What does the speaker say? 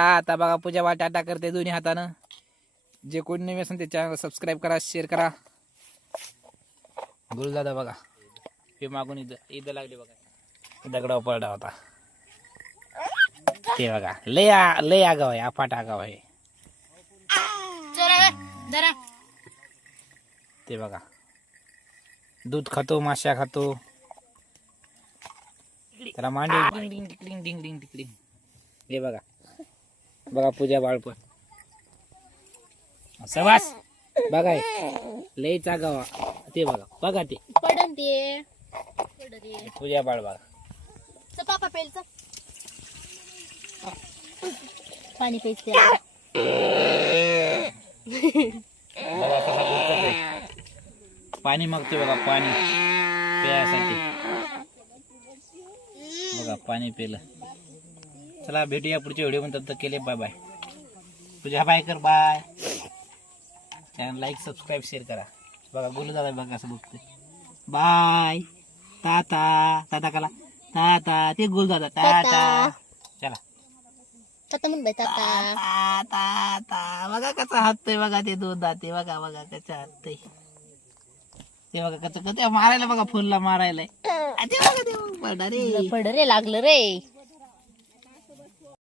आता बघा पूजा वाट टाटा करते दोन्ही हातानं. जे कोणी नवीन असेल ते चॅनल सबस्क्राईब करा, शेअर करा. गुरुदादा बघा हे मागून इथं लागले बघा, दगडावर पडला होता ते बघा. लय आगाव आहे, अफाट आगाव आहे ते बघा. दूध खातो, माश्या खातो. त्याला मांडी डिंग डिंग टिकडिंग डिंग डिंग टिकडिंग. हे बघा बघा पूजा बाळपण सवास बघा लयच आगाव ते बघा. बघा ते पडन ते पूजा बाळ बघा. पापा पेलचं पाणी प्यायचं. बघा कसा दूध खातोय. पाणी मागतोय बघा, पाणी प्यायसाठी बघा. पाणी पेलं. चला भेटूया पुढच्या व्हिडिओ मध्ये. तब तक केले बाय बाय. तुझ्या बाय कर, bye. Channel like subscribe share करा. बघा गुलू दादा बघा कसं बघतोय. बाय. टाटा टाटा कला टाटा. ते गुलू दादा टाटा. चला टाटा म्हण बाई. टाटा टाटा. बघा कसं हाततोय बघा ते दूध दाते. बघा बघा कसं हाततोय ते बघा. कसं कसं मारायला बघा, फुलला मारायला. पड रे पड रे लागलं रे.